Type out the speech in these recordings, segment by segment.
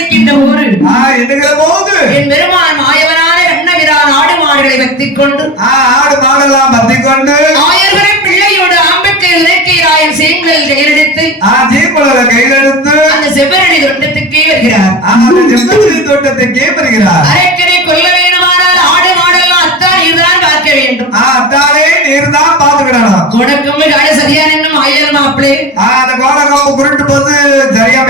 இருக்கின்ற ஆ எண்ணுகிற போது. என் பெருமான் மாயவனான கண்ணவிரான் ஆடு மாடுகளை வைத்துக் கொண்டு ஆ ஆடு மாடெல்லாம் பத்தி கொண்டு ஆயர்களை பிள்ளையோடு ஆம்பற்றை இலக்கியராயன் சேங்கல் கையெழுத்து ஆ தீக்குளரை கையில் எடுத்து அந்த செவ்வரணி தோட்டத்துக்கே வருகிறார். அந்த தோட்டத்துக்கே அரைக்கரை கொல்ல ஆடு மாடெல்லாம் அத்தான் பார்க்க வேண்டும். மாப்பிளே. அந்த குருட்டு போது சரியா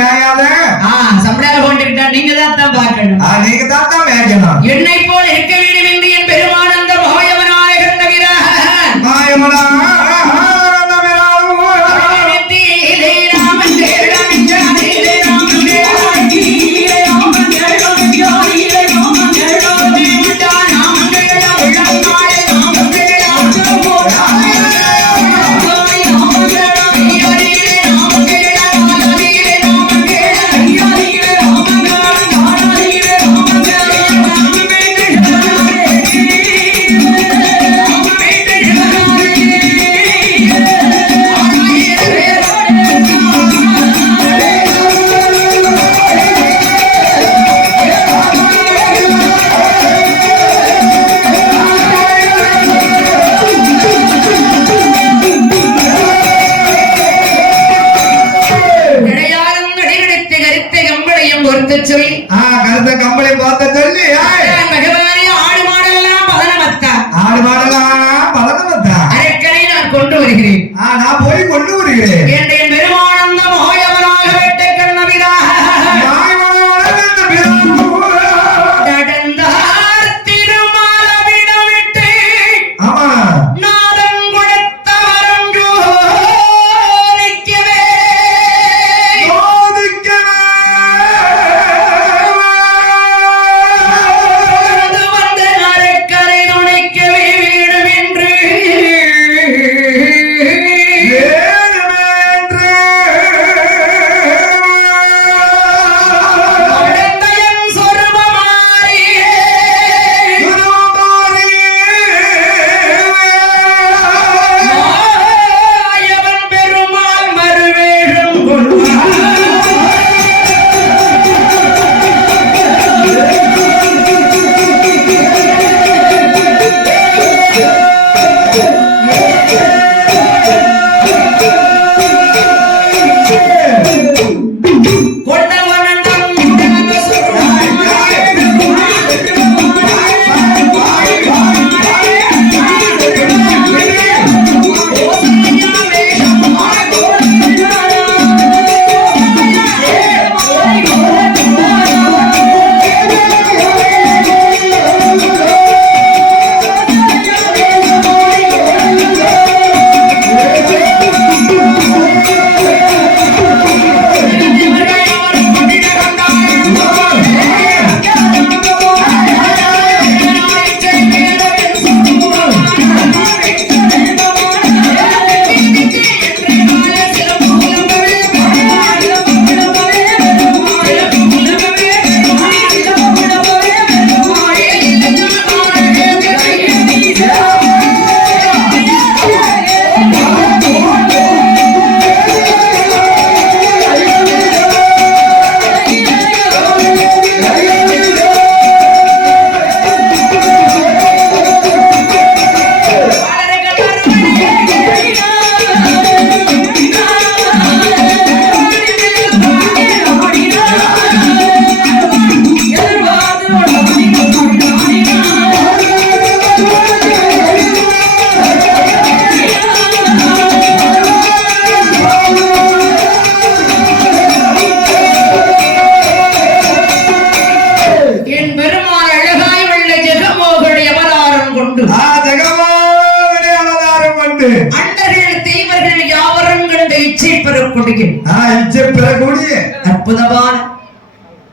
என்னை போல் நான் போய் கொண்டு வருகிறேன்.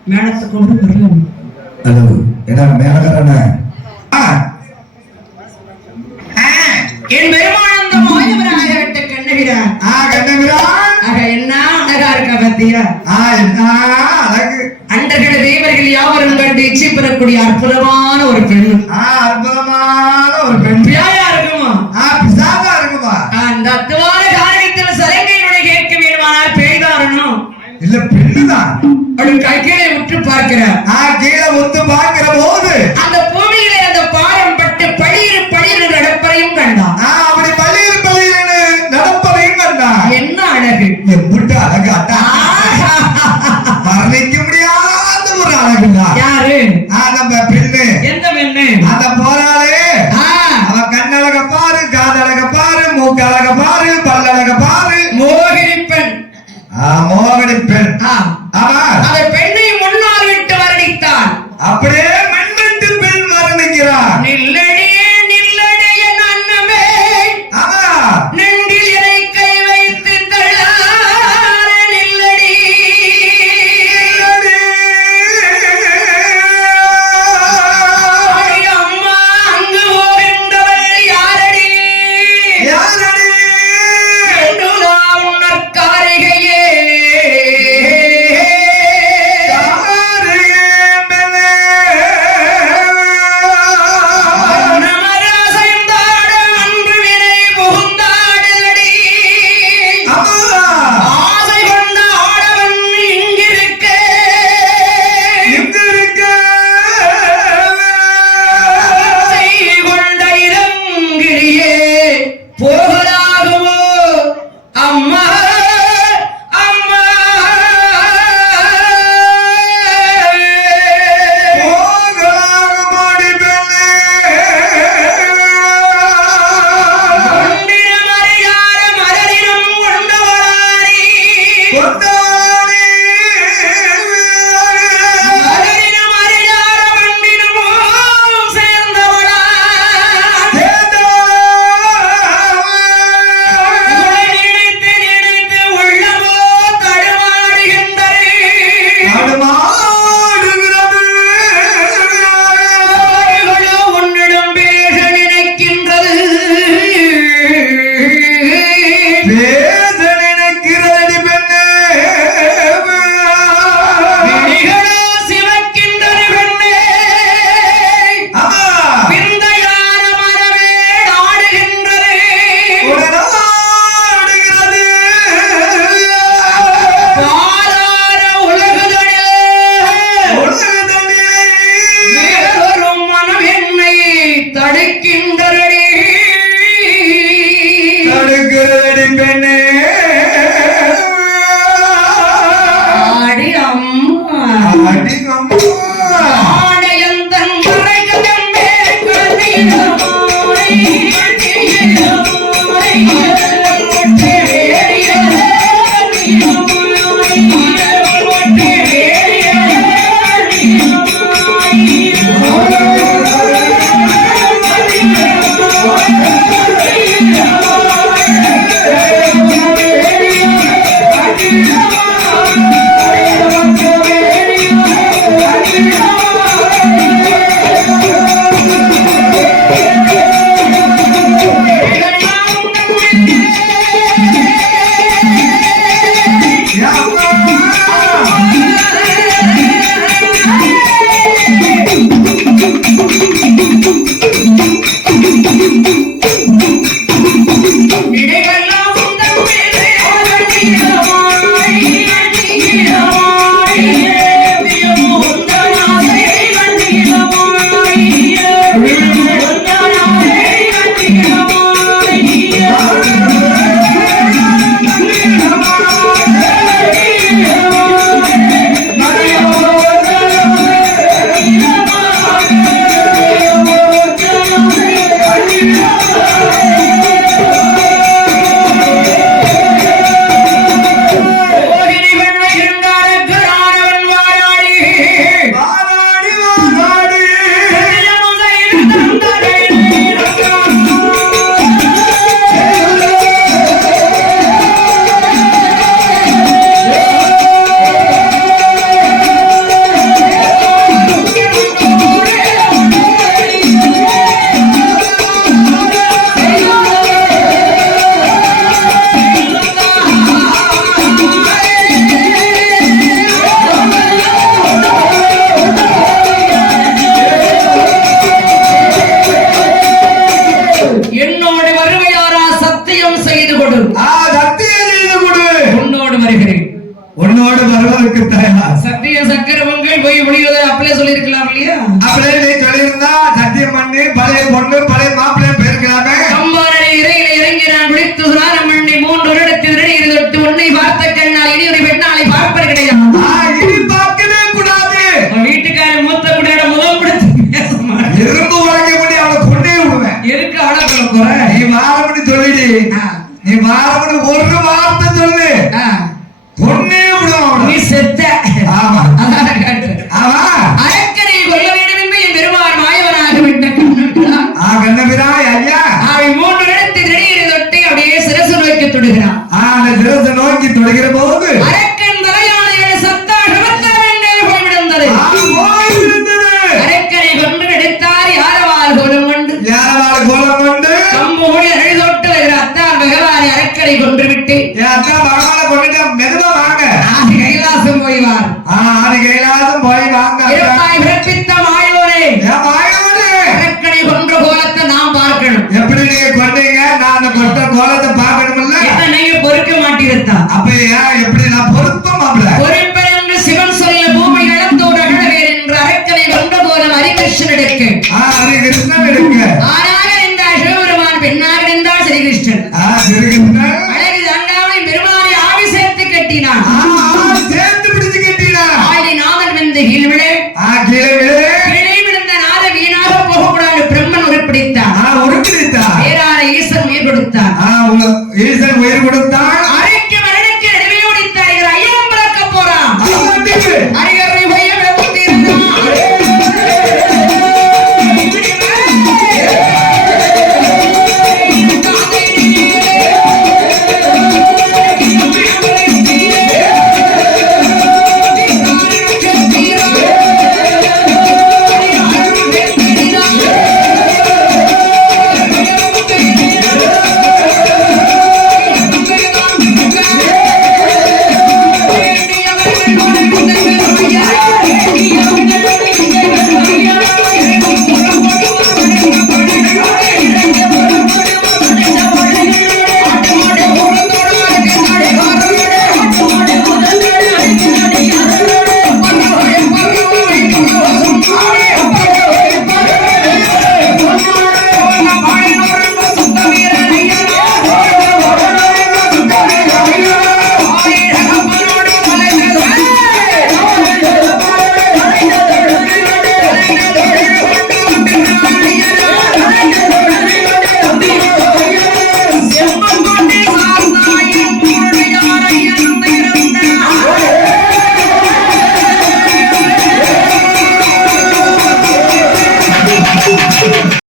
மேளத்தை கொண்டு என் அந்த மாயவராக விட்ட கண்ணகிரான் ஆக என்ன அழகா இருக்க பத்தியா அழகு அண்டர்கள் தேவர்கள் யாவரும் கண்டு இச்சை பெறக்கூடிய அற்புதமான ஒரு பெண் ஆ, அற்புதமான ஒரு பெண் யாரா இருக்குமா ஆ, பிசாசா இருக்குமா அந்த அத்துவான காரணத்தில் சலங்கையினுடைய கேட்க வேண்டுமானால் பேய்தாரணும் இல்ல பெண்ணுதான் அவள் கைகளை உற்று பார்க்கிறார். ஆ, கீழே உத்து பார்க்கிற போது அந்த பூமியிலே அந்த பாரம் பட்டு பளிர் பளிர் நடப்பதையும் கண்டான். ஆ, அப்படி பள்ளியில் பள்ளியில் நடப்பதையும் கண்டான். என்ன அழகு. எம்பிட்டு அழகாட்டா! வர்ணிக்க முடியாத ஒரு அழகுதான் யாரு? ஆ, நம்ம பெண்ணு. எந்த பெண்ணு? அந்த போராளே அவ கண்ணழக பாரு காதழக பாரு மூக்கழக பாரு பல்லழக பாரு. மோகினி பெண் ஆ, மோகனி பெண் Thank you. சக்கரவங்கள் போய் முடிவதை அப்படியே சொல்லியிருக்கலாம் இல்லையா? அப்பலே தொடுகிறார். அந்த சிரசை நோக்கி தொடுகிற போது 定了啊！